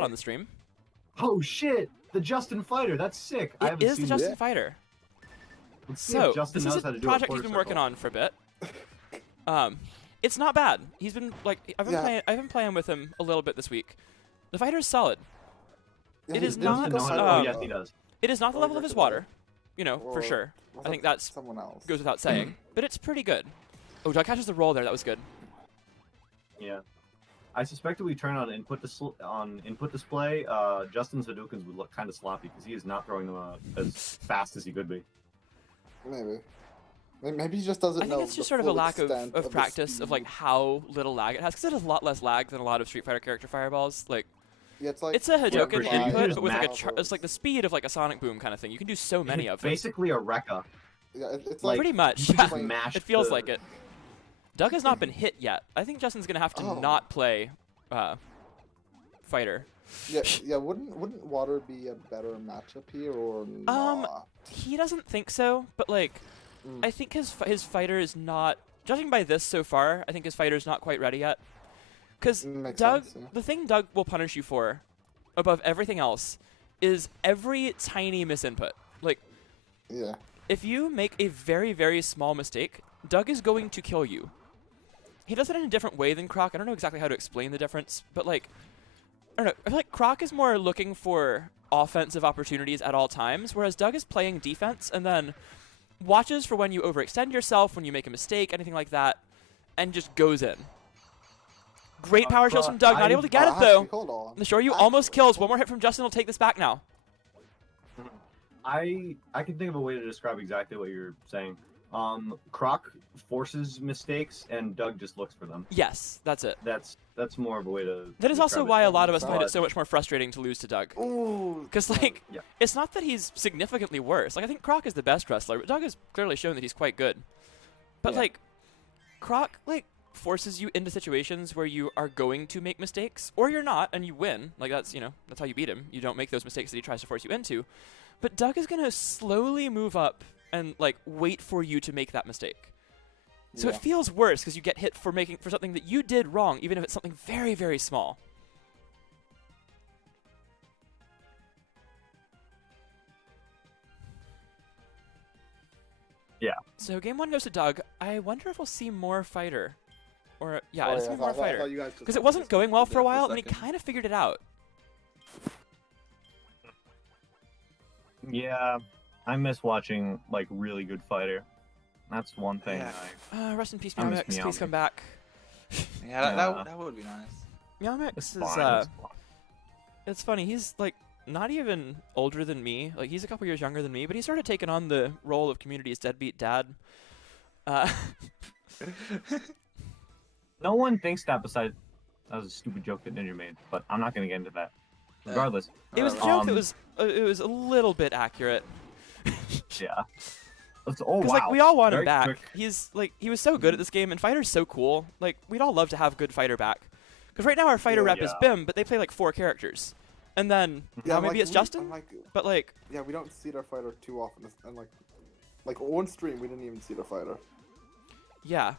that on the stream. Oh shit! The Justin Fighter. That's sick. I It haven't is the seen Justin this. Fighter. Let's see So if Justin this knows is how a to do project a he's been quarter working circle. on for a bit. It's not bad. He's been like I've been playing with him a little bit this week. The fighter is solid. Yeah, It he is doesn't not, know how to- Oh yes, he does. It is not the Or level of his recommend water, you know, for Or sure. was I think that that's someone else. goes without saying, but it's pretty good. Oh, Doug catches the roll there. That was good. Yeah. I suspect if we turn on input display, Justin's Hadoukens would look kind of sloppy because he is not throwing them as fast as he could be. Maybe. Maybe he just doesn't I know. think it's just the sort of a full lack extent of the practice of speed. like how little lag it has, because it has a lot less lag than a lot of Street Fighter character fireballs. Like Yeah, it's like it's a Hadouken for sure. input, Just but with like mash it's like the speed of like a Sonic Boom kind of thing. You can do so many of them. Basically a Rekka. Yeah, it's like, Pretty much. you Yeah. just mash It feels the- like it. Doug has not been hit yet. I think Justin's gonna have to Oh. not play fighter. yeah. Wouldn't water be a better matchup here or not? He doesn't think so, but like, Mm. I think his fighter is not. Judging by this so far, I think his fighter is not quite ready yet. Because Makes Doug, sense, yeah. the thing Doug will punish you for, above everything else, is every tiny misinput. Like, Yeah. if you make a very, very small mistake, Doug is going to kill you. He does it in a different way than Croc. I don't know exactly how to explain the difference, but like, I don't know. I feel like Croc is more looking for offensive opportunities at all times, whereas Doug is playing defense and then watches for when you overextend yourself, when you make a mistake, anything like that, and just goes in. Great power shells from Doug, not able to get it though. Hold on. The Shoryu almost kills. One more hit from Justin will take this back now. I can think of a way to describe exactly what you're saying. Croc forces mistakes, and Doug just looks for them. Yes, that's it. That's more of a way to. That is also describe it. why a lot of us find it But- so much more frustrating to lose to Doug. Ooh. Because, like, Yeah. it's not that he's significantly worse. Like, I think Croc is the best wrestler, but Doug has clearly shown that he's quite good. But, Yeah. like, Croc, like, forces you into situations where you are going to make mistakes, or you're not, and you win. Like, that's, you know, that's how you beat him. You don't make those mistakes that he tries to force you into. But Doug is going to slowly move up and, like, wait for you to make that mistake. So Yeah. it feels worse because you get hit for something that you did wrong, even if it's something very, very small. Yeah. So game one goes to Doug. I wonder if we'll see more fighter. Or, yeah, Oh, it's yeah, more I fighter. thought you guys just Because it wasn't going well disconnected for a there while, and he second. kind of figured it out. Yeah, I miss watching like really good fighter. That's one thing. Yeah. Rest in peace, I miss Meowmix. Please Meowmix. come back. Yeah, that would be nice. Meowmix It's is, fine. it's funny. He's, like, not even older than me. Like, he's a couple years younger than me, but he started taking on the role of community's deadbeat dad. No one thinks that besides that was a stupid joke that Ninja made, but I'm not gonna get into that. Regardless, It was a joke that was it was a little bit accurate. yeah. Oh Because wow. like we all want him Very back. quick. He's like he was so good at this game, and Fighter's so cool. Like we'd all love to have good Fighter back. Because right now our Fighter rep is Yeah. Bim, but they play like 4 characters, and then Yeah, maybe like, it's Justin. But like yeah, we don't see their fighter too often, and like on stream we didn't even see their fighter. yeah.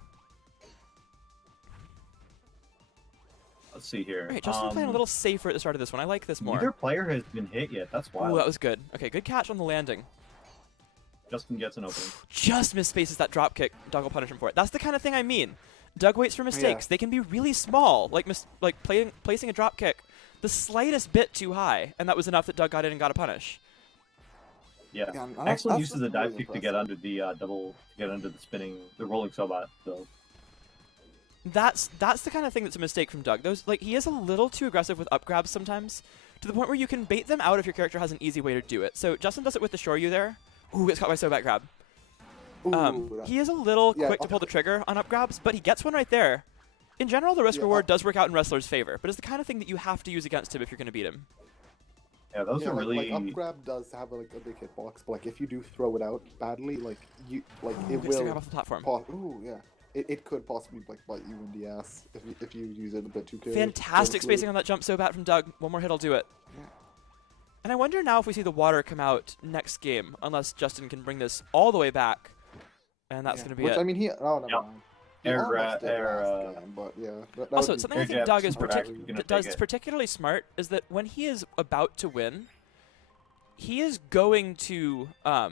Let's see here. All right, Justin playing a little safer at the start of this one. I like this more. Neither player has been hit yet. That's wild. Ooh, that was good. Okay, good catch on the landing. Justin gets an opening. Just misspaces that drop kick. Doug will punish him for it. That's the kind of thing I mean. Doug waits for mistakes. Yeah. They can be really small, like placing a drop kick the slightest bit too high, and that was enough that Doug got in and got a punish. Yeah. Yeah, and Excellent that's use of the really dive kick to get under the double, to get under the rolling sobot. So That's the kind of thing that's a mistake from Doug. He is a little too aggressive with up grabs sometimes, to the point where you can bait them out if your character has an easy way to do it. So Justin does it with the Shoryu there. Ooh, gets caught by Sobat grab. Ooh, He is a little Yeah, quick to pull the trigger on up grabs, but he gets one right there. In general, the risk Yeah, reward does work out in wrestler's favor, but it's the kind of thing that you have to use against him if you're going to beat him. yeah, those are really. like up grab does have like a big hitbox, but like if you do throw it out badly, like Ooh, it gets the grab will. off the platform. Ooh, yeah. It could possibly like bite you in the ass if you use it a bit too carefully. Fantastic spacing on that jump so bad from Doug. One more hit will do it. Yeah. And I wonder now if we see the water come out next game, unless Justin can bring this all the way back. And that's Yeah. going to be Which it. I mean, never Yep. mind. He Air almost gra- did air, last game, but yeah. That Also, would be something I air think jab Doug is super actually gonna take does it. particularly smart is that when he is about to win, he is going to Like-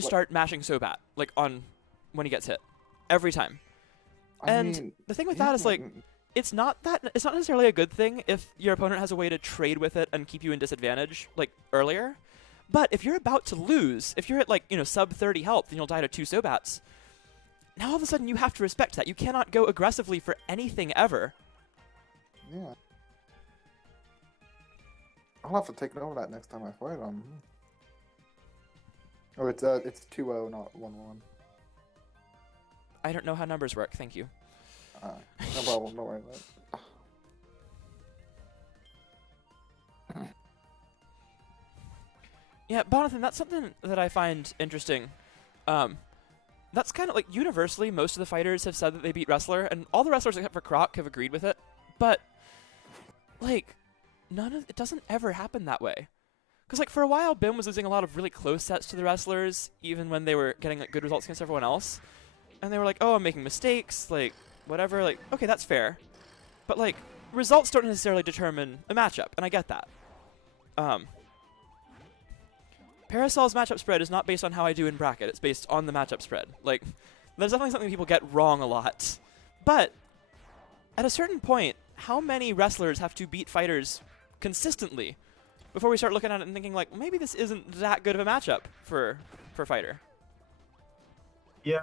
start mashing Sobat like on when he gets hit every time. I And mean, the thing with yeah, that is like it's not necessarily a good thing if your opponent has a way to trade with it and keep you in disadvantage like earlier. But if you're about to lose, if you're at like, sub 30 health and you'll die to 2 Sobats, now all of a sudden you have to respect that. You cannot go aggressively for anything ever. yeah. I'll have to take note of that next time I fight him. Oh, it's 2-0, not 1-1. I don't know how numbers work, thank you. No problem, don't worry about it. Yeah, Bonathan, that's something that I find interesting. That's kind of like universally, most of the fighters have said that they beat Wrestler, and all the wrestlers except for Croc have agreed with it. But, like, it doesn't ever happen that way. Because, like, for a while, Bim was losing a lot of really close sets to the wrestlers, even when they were getting, like, good results against everyone else. And they were like, oh, I'm making mistakes, like, whatever. Like, okay, that's fair. But, like, results don't necessarily determine a matchup, and I get that. Parasol's matchup spread is not based on how I do in bracket. It's based on the matchup spread. Like, there's definitely something people get wrong a lot. But at a certain point, how many wrestlers have to beat fighters consistently before we start looking at it and thinking, like, maybe this isn't that good of a matchup for fighter? Yeah.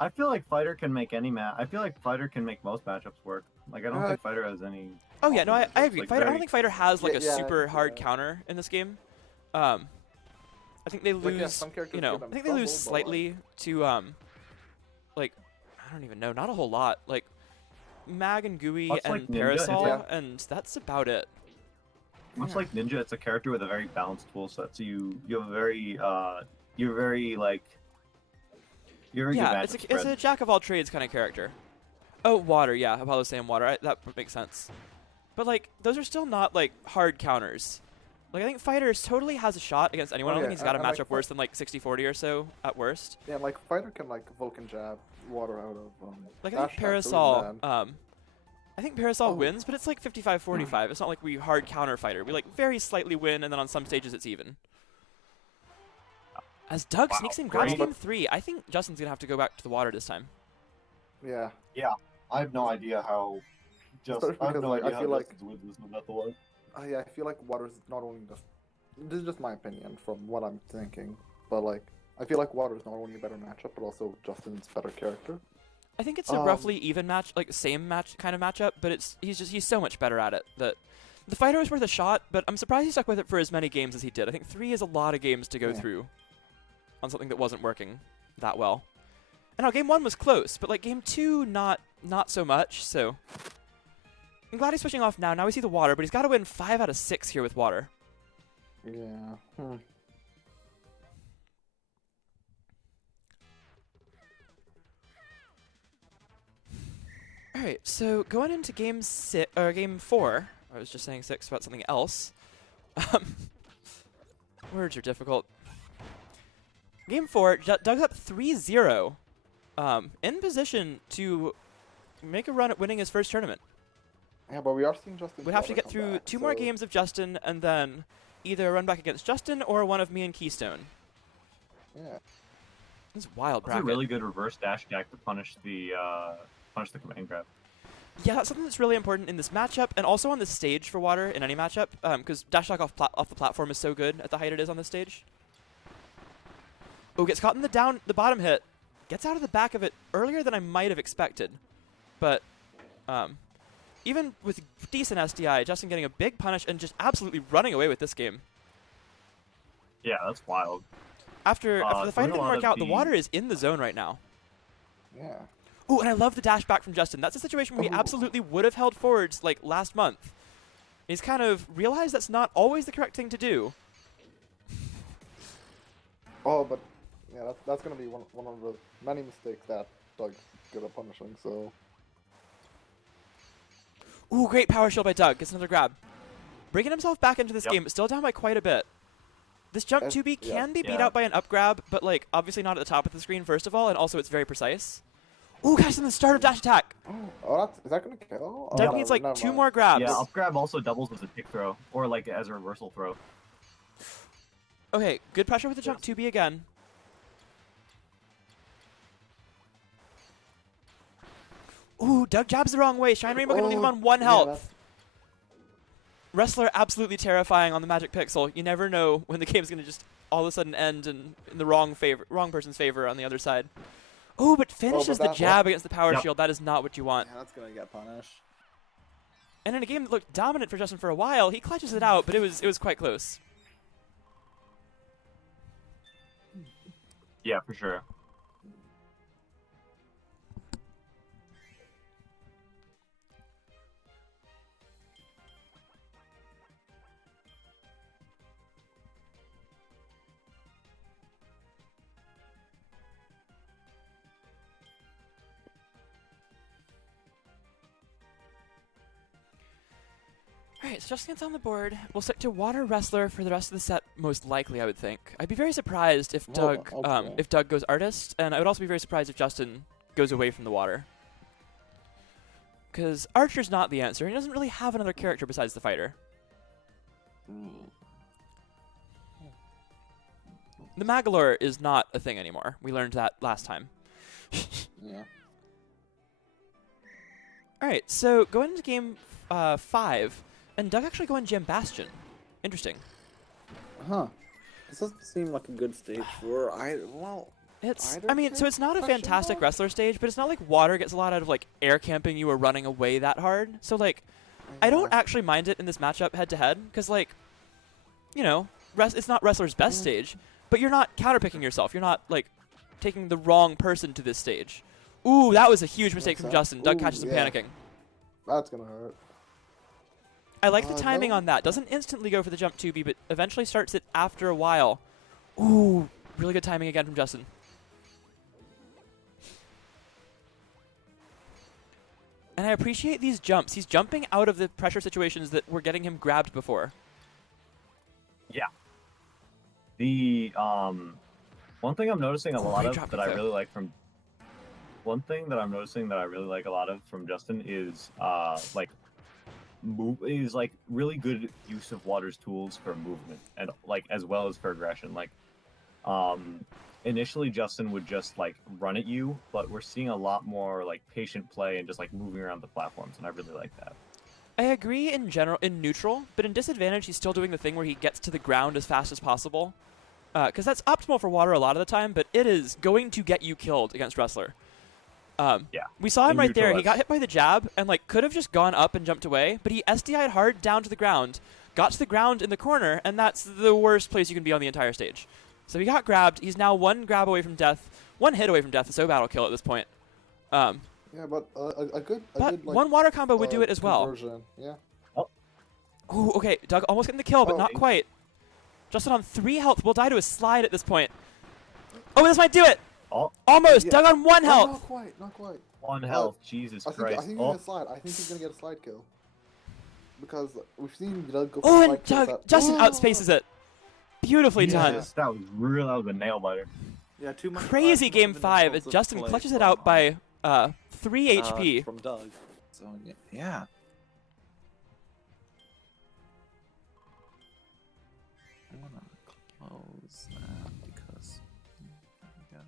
I feel like Fighter can make any I feel like Fighter can make most matchups work. Like, I don't think Fighter has any... Oh, yeah, no, I matchups, agree. like, Fighter, I very- don't think Fighter has, like, Yeah, a yeah, super hard yeah. counter in this game. I think they Like, yeah, lose, some characters you know, give them I think they lose trouble, but, slightly to, like, I don't even know, not a whole lot. Like, Mag and Gooey Much and like Ninja, Parasol, yeah. and that's about it. Much like Ninja, it's a character with a very balanced tool set. So you have a very you're very like you're very Yeah, good matchup it's a spread. jack of all trades kind of character. Oh, water, yeah, Apollo's saying water. That makes sense. But, like, those are still not, like, hard counters. Like, I think Fighters totally has a shot against anyone. Oh, I don't yeah, think he's got a and, like, matchup worse than, like, 60-40 or so at worst. Yeah, like Fighter can like Vulcan jab water out of Like, I dash think attack, so Parasol, even I think Parasol Oh. wins, but it's like 55-45. It's not like we hard counter Fighter. We, like, very slightly win, and then on some stages it's even. As Doug Wow, sneaks in, grabs great. game 3, I think Justin's going to have to go back to the water this time. yeah. I have no idea how. Especially I have because, no like, I idea how feel like- Justin's wins this no matter what. Yeah, I feel like water's not only just. This is just my opinion from what I'm thinking, but like I feel like water's not only a better matchup, but also Justin's better character. I think it's a roughly even match, like same match kind of matchup, but he's so much better at it that the Fighter was worth a shot. But I'm surprised he stuck with it for as many games as he did. I think 3 is a lot of games to go Yeah. through on something that wasn't working that well. And now game 1 was close, but like game 2, not so much. So I'm glad he's switching off now. Now we see the water, but he's got to win 5 out of 6 here with water. Yeah. All right, so going into game 4, I was just saying 6 about something else. Words are difficult. Game 4, Doug's up 3-0, in position to make a run at winning his first tournament. Yeah, but we are seeing Justin. We'd have to Water get come through back, 2 more so- games of Justin, and then either a run back against Justin or one of me and Keystone. Yeah. This is wild That's a bracket. really good reverse dash attack to punish the command grab. Yeah, that's something that's really important in this matchup, and also on the stage for water in any matchup, because dash attack off the platform is so good at the height it is on this stage. Oh, gets caught in the bottom hit. Gets out of the back of it earlier than I might have expected. But even with decent SDI, Justin getting a big punish and just absolutely running away with this game. Yeah, that's wild. After the fight doing a didn't lot work of out, the the- water is in the zone right now. Yeah. Ooh, and I love the dash back from Justin. That's a situation where he Ooh. absolutely would have held forwards like last month. He's kind of realized that's not always the correct thing to do. Oh, but yeah, that's gonna be one of the many mistakes that Doug's good at punishing. So Ooh, great power shield by Doug. Gets another grab. Bringing himself back into this Yep. game, but still down by quite a bit. This jump And- 2B yeah. can be beat Yeah. out by an up grab, but like obviously not at the top of the screen first of all, and also it's very precise. Ooh, guys, on the start of dash attack. Oh, is that gonna kill? Oh, Doug no, needs like never 2 mind. more grabs. Yeah, up grab also doubles as a kick throw, or like as a reversal throw. Okay, good pressure with the jump 2B again. Ooh, Doug jabs the wrong way. Shine Rainbow gonna leave him on 1 yeah, health. that's- Wrestler absolutely terrifying on the Magic Pixel. You never know when the game's gonna just all of a sudden end in the wrong person's favor on the other side. Ooh, but finishes the that- jab against the power Yep. shield. That is not what you want. Yeah, that's gonna get punished. And in a game that looked dominant for Justin for a while, he clutches it out, but it was quite close. Yeah, for sure. Alright, so Justin's on the board. We'll stick to Water Wrestler for the rest of the set, most likely, I would think. I'd be very surprised if Well, okay. Doug goes Artist, and I would also be very surprised if Justin goes away from the water. Because Archer's not the answer. He doesn't really have another character besides the fighter. The Magalore is not a thing anymore. We learned that last time. Yeah. Alright, so going into game 5, and Doug actually going Gem Bastion. Interesting. Huh. This doesn't seem like a good stage for It's, Either I mean, so kid? it's not a Question fantastic mark? wrestler stage, but it's not like Water gets a lot out of like air camping you or running away that hard. So like, I don't actually mind it in this matchup head to head, because like, you know, it's not Wrestler's best stage, but you're not counterpicking yourself. You're not like taking the wrong person to this stage. Ooh, that was a huge mistake What's from that? Justin. Doug Ooh, catches him yeah. panicking. That's gonna hurt. I like the timing no. on that. Doesn't instantly go for the jump 2B, but eventually starts it after a while. Ooh, really good timing again from Justin. And I appreciate these jumps. He's jumping out of the pressure situations that were getting him grabbed before. Yeah. The one thing I'm noticing a lot Great of drop that kick I there. really like from one thing that I'm noticing that I really like a lot of from Justin is like really good use of Water's tools for movement and like as well as for aggression. Like initially Justin would just like run at you, but we're seeing a lot more like patient play and just like moving around the platforms, and I really like that. I agree in general, in neutral, but in disadvantage, he's still doing the thing where he gets to the ground as fast as possible. Because that's optimal for Water a lot of the time, but it is going to get you killed against Wrestler. Yeah. We saw him In right there. neutral, He got that's- hit by the jab and like could have just gone up and jumped away, but he SDI'd hard down to the ground, got to the ground in the corner, and that's the worst place you can be on the entire stage. So he got grabbed. He's now one grab away from death, one hit away from death. So battle kill at this point. Yeah, but a good But like, one water combo would do it as well. conversion. Yeah. Ooh, okay, Doug almost getting the kill, but Oh. not quite. Justin on 3 health will die to a slide at this point. Oh, this might do it. Oh, Almost. Yeah. Doug on 1 No, health. not quite. Not quite. one health. Jesus I think Christ. he's Oh, gonna slide. I think he's gonna get a slide kill. Because we've seen Doug go for Oh, slide and kills Doug that- Justin Ooh! outspaces it. Beautifully done. Jesus, that was a nail biter. Yeah, too much. Crazy game 5 as Justin clutches it out by 3 HP. from Doug. So yeah. I'm gonna close that because. Yeah.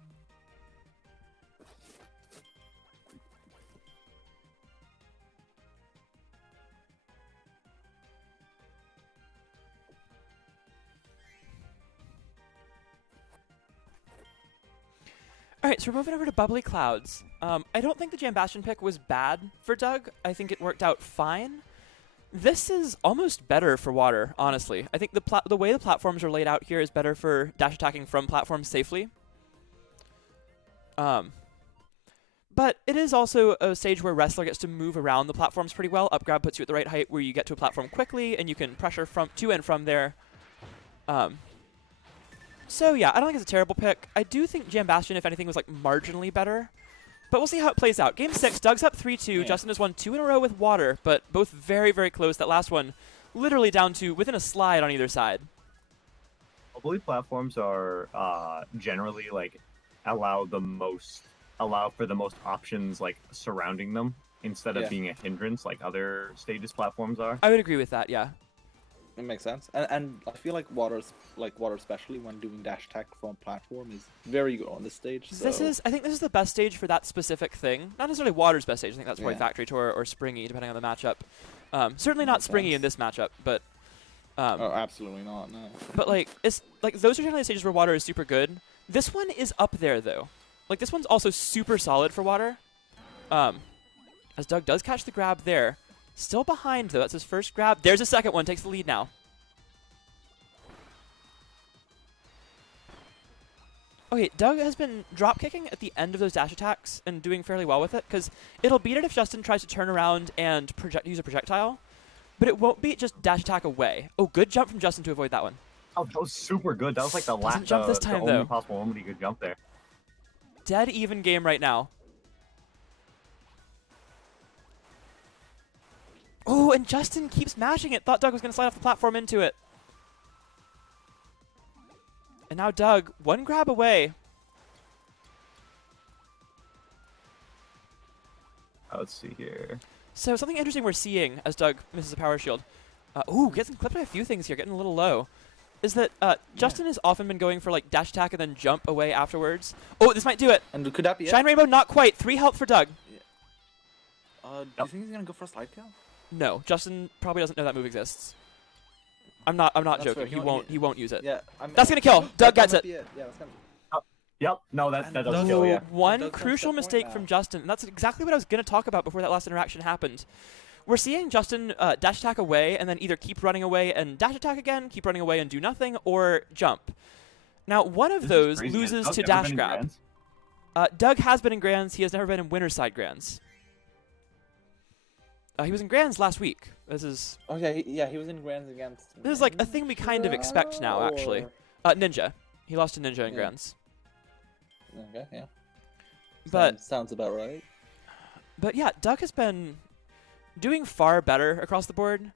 All right, so we're moving over to Bubbly Clouds. I don't think the Jam Bastion pick was bad for Doug. I think it worked out fine. This is almost better for Water, honestly. I think the way the platforms are laid out here is better for dash attacking from platforms safely. But it is also a stage where Wrestler gets to move around the platforms pretty well. Up grab puts you at the right height where you get to a platform quickly, and you can pressure from to and from there. So yeah, I don't think it's a terrible pick. I do think Jam Bastion, if anything, was like marginally better. But we'll see how it plays out. Game 6, Doug's up 3-2. Yeah. Justin has won 2 in a row with Water, but both very, very close. That last one literally down to within a slide on either side. bubbly platforms are generally like allow for the most options like surrounding them instead of Yeah. being a hindrance like other stages platforms are. I would agree with that. Yeah. It makes sense, and I feel like water, especially when doing dash attack from platform, is very good on this stage. So. I think this is the best stage for that specific thing. Not necessarily Water's best stage. I think that's probably Yeah. Factory Tour or Springy, depending on the matchup. Certainly not Makes Springy in sense. this matchup, but Oh, absolutely not. No. but like it's like those are generally stages where Water is super good. This one is up there though. Like this one's also super solid for Water. As Doug does catch the grab there. Still behind though. That's his first grab. There's a second one. Takes the lead now. Okay, Doug has been drop kicking at the end of those dash attacks and doing fairly well with it because it'll beat it if Justin tries to turn around and use a projectile, but it won't beat just dash attack away. Oh, good jump from Justin to avoid that one. Oh, that was super good. That was like the Doesn't last jump this time, the only though. possible moment he could jump there. Dead even game right now. Oh, and Justin keeps mashing it. Thought Doug was going to slide off the platform into it. And now Doug, one grab away. Let's see here. So something interesting we're seeing as Doug misses a power shield. Getting clipped by a few things here, getting a little low. Is that Justin has often been going for like dash attack and then jump away afterwards. Oh, this might do it. And could that be it? Shine Rainbow, not quite. 3 health for Doug. Do you think he's gonna go for a slide kill? No, Justin probably doesn't know that move exists. I'm not That's joking. fair. He won't use it. Yeah. That's gonna kill. Doug gets it. Yeah, that's gonna. Yep. No, that does And kill. no- Yeah. One Doug comes crucial to that point mistake now. from Justin, and that's exactly what I was going to talk about before that last interaction happened. We're seeing Justin dash attack away and then either keep running away and dash attack again, keep running away and do nothing, or jump. Now, one of This is those crazy. loses Has to Doug ever dash been in grab. Grands? Doug has been in Grands. He has never been in Winner's Side Grands. He was in Grands last week. This is Oh yeah, he was in Grands against. like a thing we kind of expect now, actually. Ninja. He lost to Ninja in Yeah. Grands. Okay, yeah. But sounds about right. But yeah, Doug has been doing far better across the board.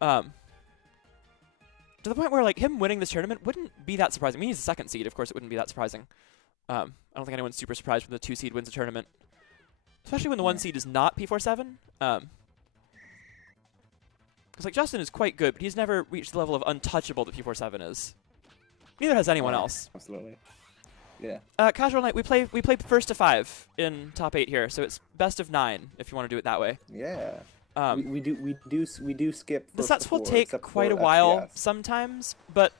To the point where like him winning this tournament wouldn't be that surprising. I mean, he's the second seed, of course it wouldn't be that surprising. I don't think anyone's super surprised when the 2 seed wins a tournament. Especially when the 1 seed is not P47. Because like Justin is quite good, but he's never reached the level of untouchable that P47 is. Neither has anyone else. Absolutely. Yeah. Casual night, we play first to 5 in top 8 here, so it's best of 9 if you want to do it that way. Yeah. We we do skip. The first sets to will four, take except quite a for while FPS. sometimes, but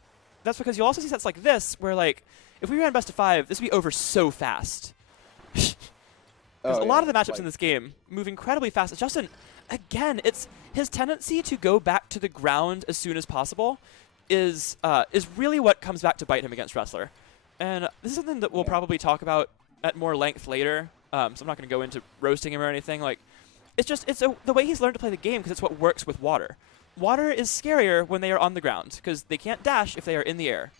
that's because you'll also see sets like this where, like, if we ran best of 5, this would be over so fast. Because a lot of the matchups in this game move incredibly fast. Justin, again, it's his tendency to go back to the ground as soon as possible is really what comes back to bite him against Wrestler. And this is something that we'll probably talk about at more length later, so I'm not going to go into roasting him or anything. Like, it's the way he's learned to play the game because it's what works with Water. Water is scarier when they are on the ground because they can't dash if they are in the air.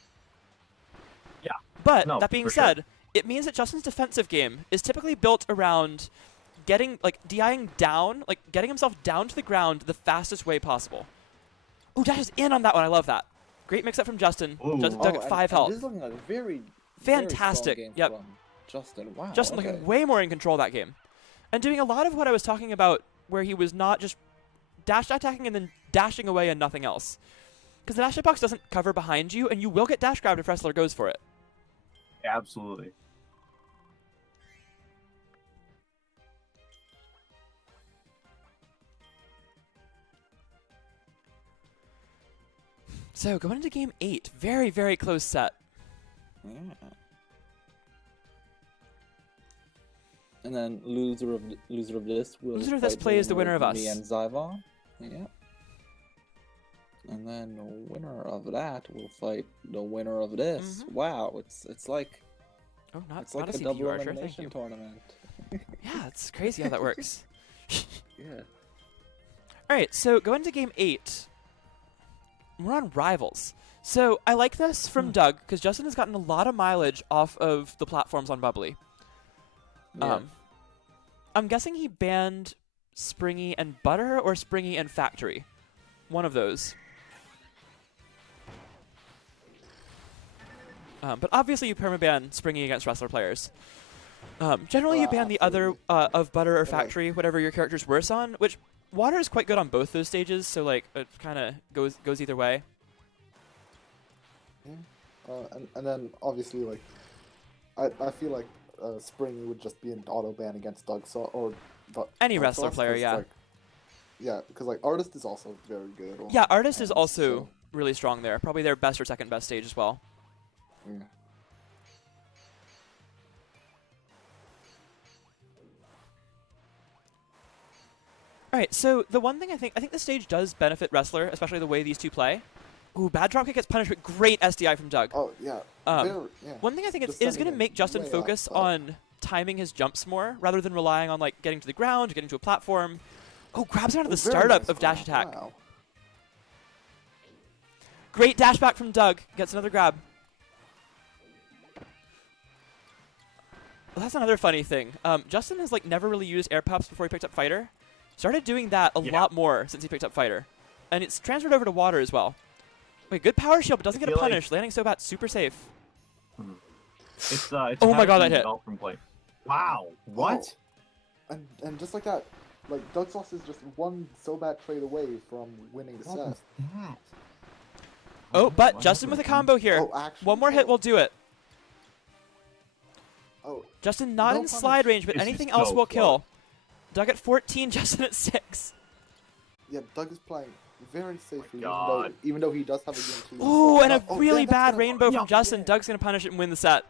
Yeah. But No, that being for sure. said, it means that Justin's defensive game is typically built around getting, like, DIing down, like, getting himself down to the ground the fastest way possible. Ooh, dashes in on that one. I love that. Great mix-up from Justin. Ooh. Justin Doug at 5 health. This is looking like a very Fantastic. Very strong game Yep. from Justin. Wow. Justin okay. looking way more in control that game. And doing a lot of what I was talking about where he was not just dash attacking and then dashing away and nothing else. Because the dash box doesn't cover behind you, and you will get dash grabbed if Wrestler goes for it. Absolutely. So, going into game 8, very, very close set. Yeah. And then loser of this will Loser of this fight plays the winner of Me us. and Zyvon. Yeah. And then the winner of that will fight the winner of this. Mhm. Wow, it's like Oh, it's not like a a CPU double Archer, thank elimination you. tournament. Yeah, it's crazy how that works. Yeah. Alright, so going into game 8, we're on Rivals. So, I like this from Doug, because Justin has gotten a lot of mileage off of the platforms on Bubbly. Yeah. I'm guessing he banned Springy and Butter or Springy and Factory. One of those. But obviously you permaban springing against wrestler players. Generally you ban the other absolutely. of butter or Yeah. factory, whatever your character's worse on, which water is quite good on both those stages, so like it kind of goes either way. Yeah. And then obviously like I feel like spring would just be an auto ban against Dougsauce or Any Dougsauce, wrestler player, 'cause, yeah. Like, yeah, because like artist is also very good. Yeah, artist is and also so- really strong there. Probably their best or second best stage as well. yeah. All right, so the one thing I think the stage does benefit wrestler, especially the way these two play. Ooh, bad dropkick gets punished, but great SDI from Doug. Oh yeah. Yeah. One thing I think Just it is sending going to him make Justin way focus up. on timing his jumps more, rather than relying on like getting to the ground, getting to a platform. Oh, grabs out of the Very startup nice of dash grab, attack. wow. Great dash back from Doug. Gets another grab. Well, that's another funny thing. Justin has like never really used air puffs before he picked up fighter. Started doing that a lot more since he picked up fighter, and it's transferred over to water as well. Wait, good power shield, but doesn't I get a feel like- punish. Landing so bad, super safe. It's Oh my God, that habit hit. developed from play. Wow. What? And just like that, like Dougsauce is just one so bad trade away from winning the What set. was that? Oh, but What Justin with a happened? combo here. Oh, actually, One more hit will do it. Oh, Justin not No in punish. slide range, but This is anything else so will close. kill. Doug at 14, Justin at 6. yeah, Doug is playing very safely, God. even though he does have a game to lose. Ooh, and a Oh, really yeah, that's bad gonna- rainbow yeah, from Justin. yeah. Doug's going to punish it and win the set.